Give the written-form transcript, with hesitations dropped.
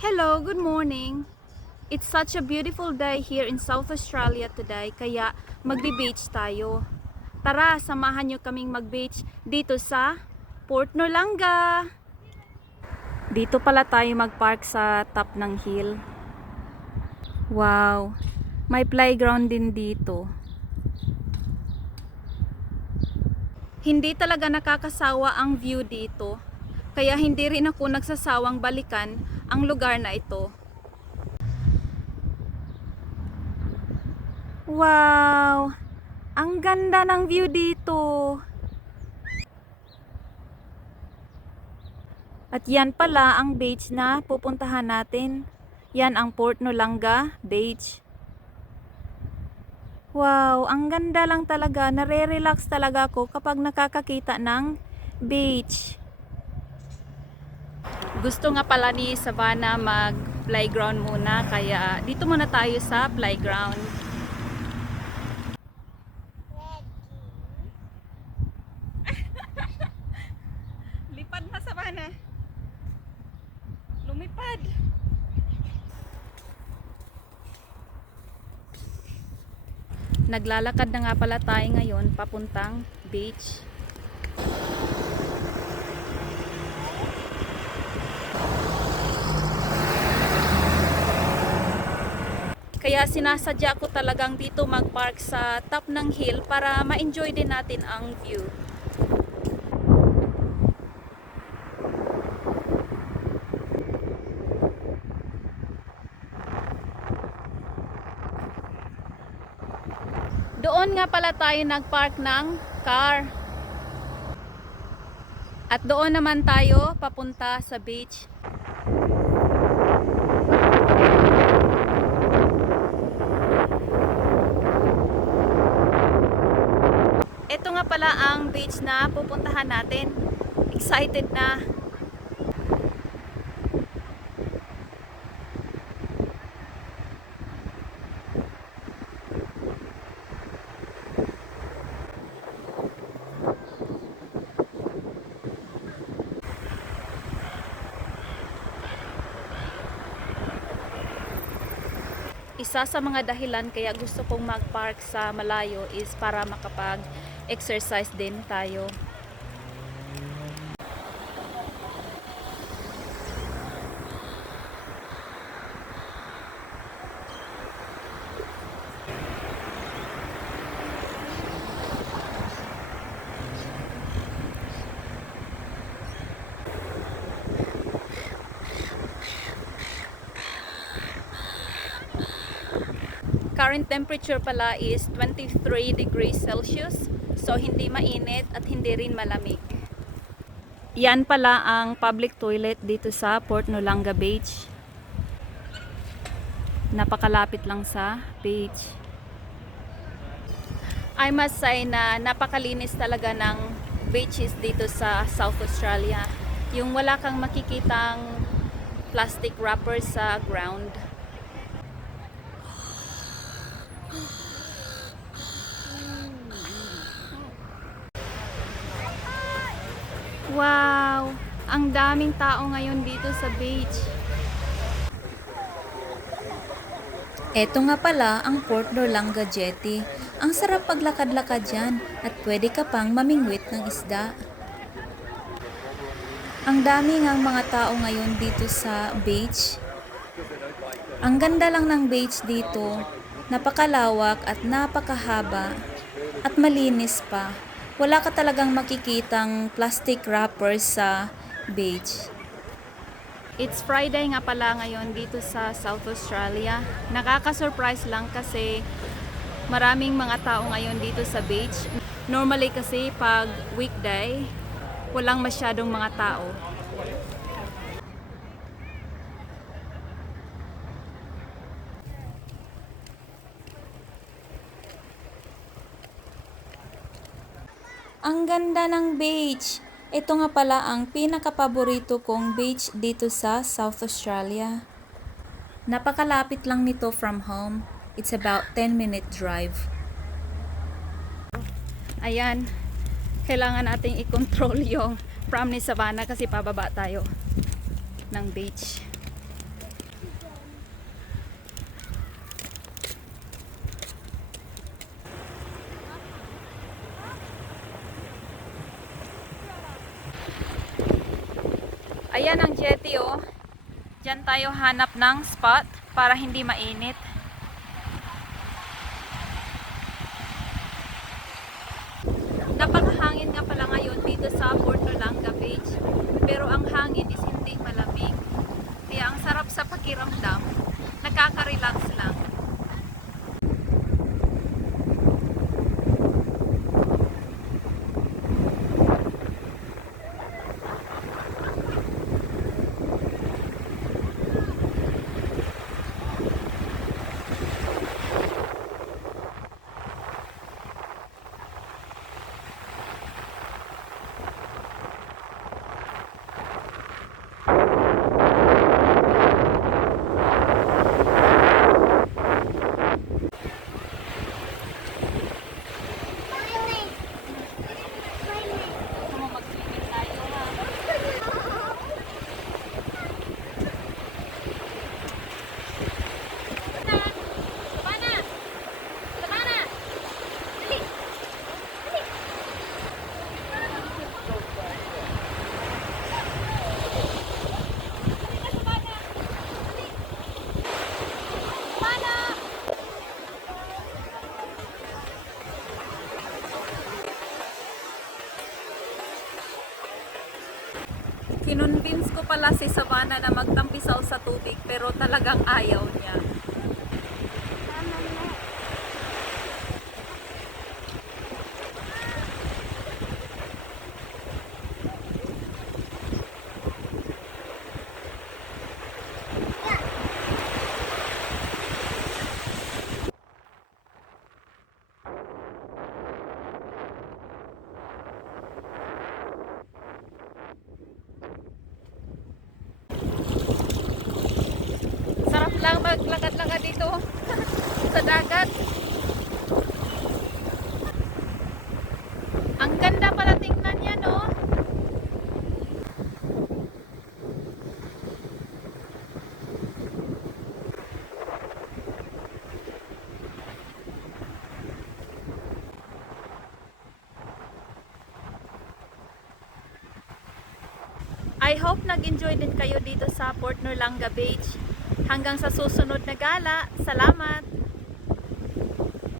Hello, good morning. It's such a beautiful day here in South Australia today, kaya magbe-beach tayo. Tara, samahan nyo kaming mag-beach dito sa Port Noarlunga. Dito pala tayo mag-park sa top ng hill. Wow, may playground din dito. Hindi talaga nakakasawa ang view dito, kaya hindi rin ako nagsasawang balikan ang lugar na ito. Wow! Ang ganda ng view dito. At yan pala ang beach na pupuntahan natin. Yan ang Port Noarlunga Beach. Wow, ang ganda lang talaga. Nare-relax talaga ako kapag nakakakita ng beach. Gusto nga pala ni Savannah mag-playground muna, kaya dito muna tayo sa playground. Lipad na, Savannah. Lumipad. Naglalakad na nga pala tayo ngayon papuntang beach. Kaya sinasadya ko talagang dito mag-park sa top ng hill para ma-enjoy din natin ang view. Doon nga pala tayo nag-park ng car. At doon naman tayo papunta sa beach. Ito nga pala ang beach na pupuntahan natin. Excited na. Isa sa mga dahilan kaya gusto kong mag-park sa malayo is para makapag-exercise din tayo. Current temperature pala is 23 degrees Celsius. So hindi mainit at hindi rin malamig. Yan pala ang public toilet dito sa Port Noarlunga Beach. Napakalapit lang sa beach. I must say na napakalinis talaga ng beaches dito sa South Australia. Yung wala kang makikitang plastic wrapper sa ground. Wow! Ang daming tao ngayon dito sa beach. Eto nga pala ang Port Noarlunga Jetty. Ang sarap paglakad-lakad dyan at pwede ka pang mamingwit ng isda. Ang dami ngang mga tao ngayon dito sa beach. Ang ganda lang ng beach dito. Napakalawak at napakahaba at malinis pa. Wala ka talagang makikitang plastic wrappers sa beach. It's Friday nga pala ngayon dito sa South Australia. Nakaka-surprise lang kasi maraming mga tao ngayon dito sa beach. Normally kasi pag weekday, walang masyadong mga tao. Ang ganda ng beach. Ito nga pala ang pinakapaborito kong beach dito sa South Australia. Napakalapit lang nito from home. It's about 10-minute drive. Ayan, kailangan nating i-control yung pram ni Savannah kasi pababa tayo ng beach. Ayan ang jetty oh. Diyan tayo hanap ng spot para hindi mainit. Napakahangin nga pala ngayon dito sa Port Olanga Beach. Pero ang hangin is hindi malamig. Kaya ang sarap sa pakiramdam. Nakaka-relax lang. Kinonvince ko pala si Savannah na magtampisaw sa tubig pero talagang ayaw niya. Sarap lang maglakad-lakad dito sa dagat. Ang ganda pala tingnan niya, no? I hope nag-enjoy din kayo dito sa Port Olanga Beach. Hanggang sa susunod na gala. Salamat!